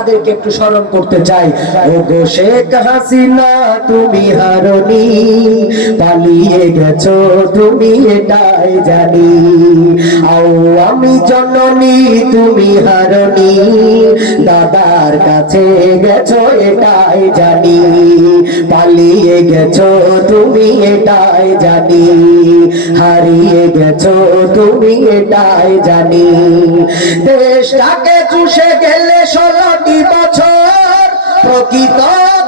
তাদেরকে একটু স্মরণ করতে চাই। ও গো শেখ হাসিনা, তুমি হারনি, পালিয়ে গেছো তুমি এটাই জানি। আও আমি জননী, তুমি হারনি, দাদার কাছে গেছো এটাই জানি। পালিয়ে গেছো তুমি এটাই জানি। হারিয়ে গেছো তুমি এটাই জানি। দেশটাকে চুষে গেলে ষোলোটি বছর প্রকৃত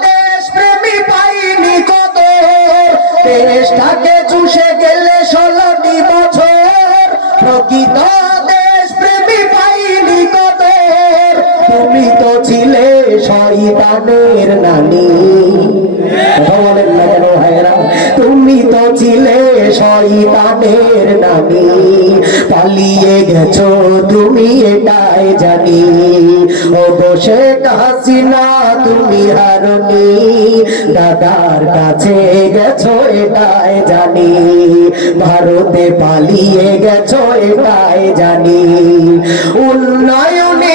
দেশ প্রেমী পাইনি কত দেশটাকে চুষে গেলে ষোলোটি বছর। প্রকৃত দেশ প্রেমী পাইনি কত তুমি তো ছিলে শয়তানের নানি। বলেন না কেন ভাইরা তুমি তো ছিলে শয়তানের নানি। পালিয়ে গেছো তুমি এটাই জানি। তুমি দাদার কাছে গেছো এটাই জানি। ভারতে পালিয়ে গেছো এটাই জানি। উন্নয়নের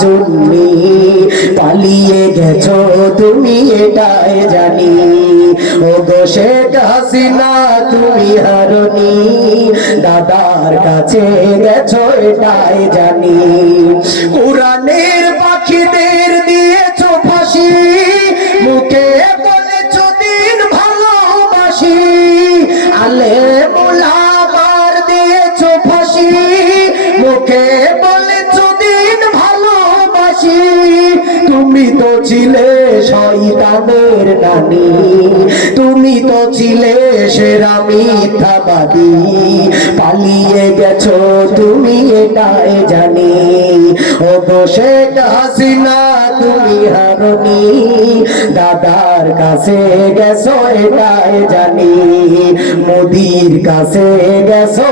সাতচুন্নি পালিয়ে গেছো, তুমি এটাই জানি। ও গো শেখ হাসিনা, তুমি হারনি। দাদার কাছে গেছো, এটাই জানি। কোরআনের পাখিদের তুমি তো ছিলে শয়তানের নানি তুমি তো ছিলে সেরা মিথ্যাবাদী। পালিয়ে গেছো তুমি এটাই জানি। ও বসে হাসিনা, তুমি হারনি। দাদার কাছে গেছো এটাই জানি। মোদির কাছে গেছো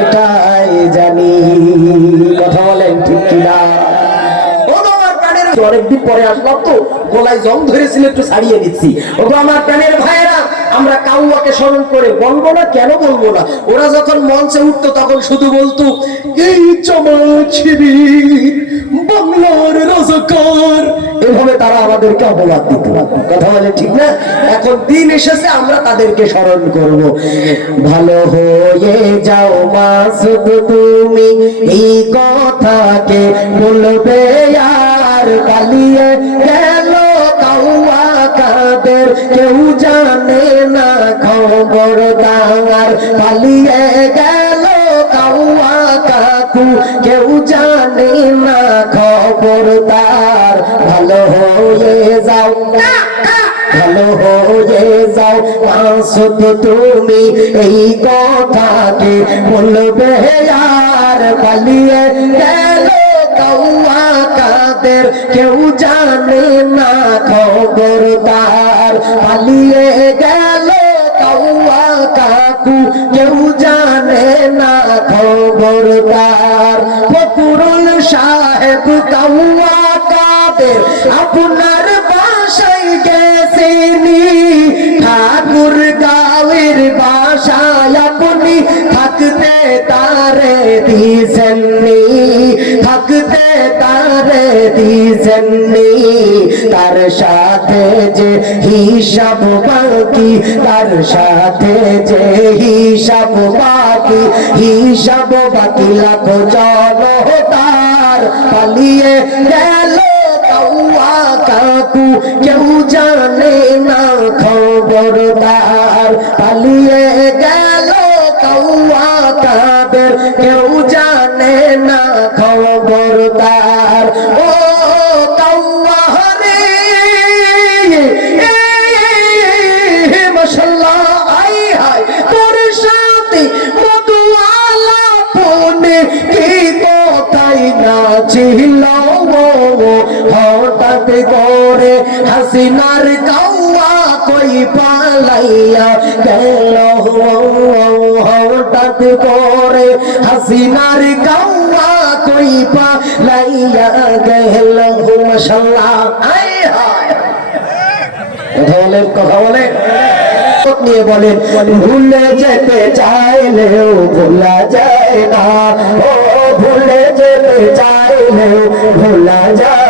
এটাই জানি। কথা বলেন ঠিক কিনা? অনেকদিন পরে আসলাম তো, গলায় জং ধরেছিল, একটু ছাড়িয়ে দিচ্ছি। ও গো আমার প্রাণের ভাইয়েরা, আমরা কাউয়াকে স্মরণ করে বলব না? কেন বলব না? ওরা যখন মঞ্চে উঠতো, তখন শুধু বলতো, এই বাংলার এভাবে তারা আমাদেরকে অপবাদ দিত। কথা বলে ঠিক না? এখন দিন এসেছে, আমরা তাদেরকে স্মরণ করব। ভালো হয়ে যাও মাসুদ, তুমি এই কথাকে বলবে আর পালিয়ে গেল কাউয়া কাদের, কেউ জানে না খবর দাওয়ার। পালিয়ে গেল কাউয়া কাকু, কেউ জানে না খবর তার। ভালো হয়ে যাও, ভালো হয়ে যাও, মাসুদ তুমি এই কথাকে বলবে আর। পালিয়ে গেল কৌয়া কাদের কেউ জানে না খবর তার। পালিয়ে গেল কৌয়া কাকু, কেউ জানে না খবর তার। ফকুরুল সাহেব কৌয়া সাথে যে হিসাব বাকি, তার সাথে যে হিসাব বাকি হিসাব বাকি লাখো জন তার পালিয়ে গেল কাকু, কেউ জানে না খবর তার পালিয়ে হঠাৎ করে হাসিনার কাউয়া কই পালাইয়া গেল। হঠাৎ করে হাসিনার গাওয়া কই পা লাইয়া গেল মাশাল্লাহ কথা বলেন কথা বলেন নিয়ে বলেন, ভুলে যেতে চাইলেও ভোলা যায় না। ও, ভুলে যেতে চাইলেও ভোলা যায়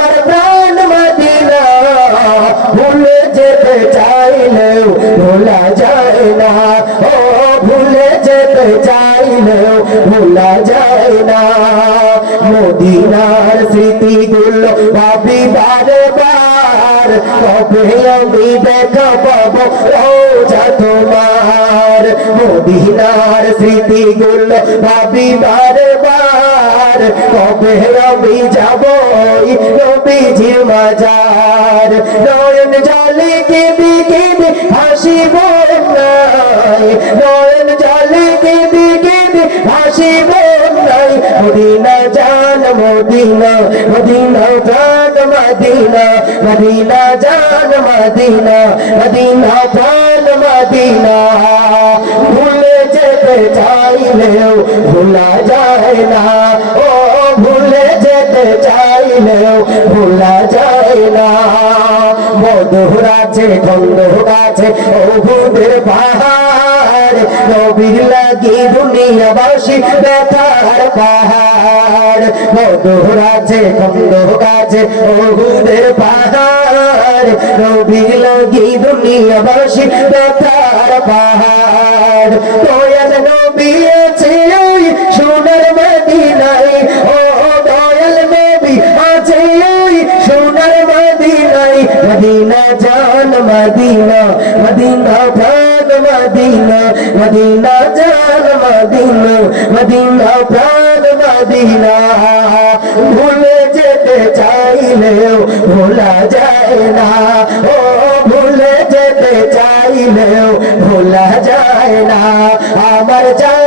চাইলেও, ভোলা যায় না। ও ভুলে যেতে চাইলেও, ভোলা যায় না। মদিনার স্মৃতিগুলো ভাবি বারে বার কবে আমি দেখা পাবো রোজা তোমার? মদিনার স্মৃতিগুলো ভাবি বারে বার কবে আমি যাব নবীজি মাজার নয়ন জলে কেবি কেবি হাসিব নয়ন জলে কেবি কেবি হাসিব নাই। মদিনা জান মদিনা মদিনা জান মদিনা মদিনা জান মদিনা মদিনা জান মদিনা। ভুলে যেতে চাইলেও ভোলা যায় না। ও, ভুলে যেতে চাইলেও ভোলা যায় না। মধুর আছে গন্ধ আছে ওহুদের পাহাড়। নবীর লাগি দুনিয়াবাসী ব্যথার পাহাড়। মধুর আছে গন্ধ আছে ওহুদের পাহাড়। নবীর লাগি দুনিয়াবাসী ব্যথার পাহাড়। মদিনা জান মদিনা মদিনা প্রাণ মদিনা। ভুলে যেতে চাইলেও ভোলা যায় না। ও ভুলে যেতে চাইলেও ভোলা যায় না। আমার জান